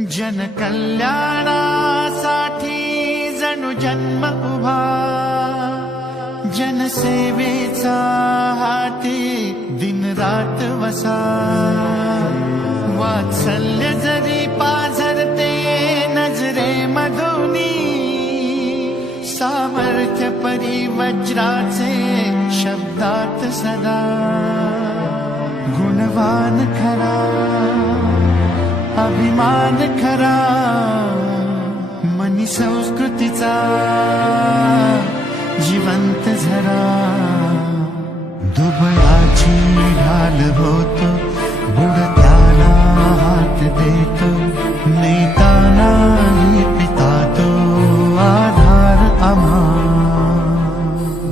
जनकल्याणासाठी जणू जन्म उभा, जनसेवेचा हाती दिन रात वसा. वात्सल्य जरी पाझरते नजरे मधुनी, सामर्थ्य परिवज्राचे शब्दात सदा. गुणवान खरा, अभिमान खरा, मनी संस्कृतीचा जिवंत झरा. दुबळाची ढाल होतो, बुडताना हात देतो, नेताना पिता तो आधार आम्हा.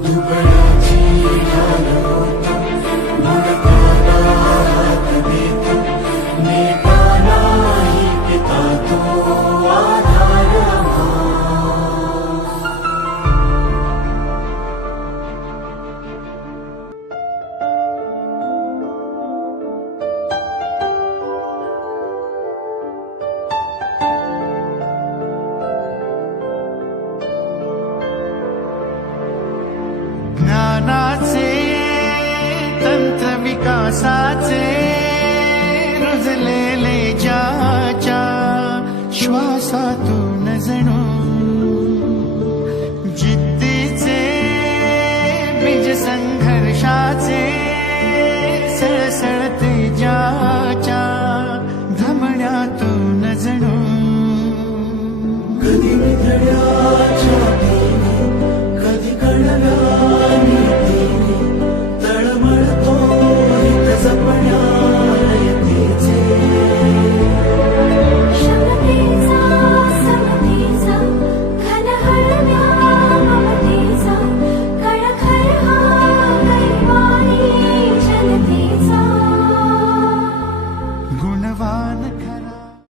दुबळाची ढाल होतो, बुडताना हात देतो, नेताना पिता तो आधार आम्हा. ज्ञानाचे तंत्र विकासाचे रुजलेले ज्याच्या श्वासातून जणू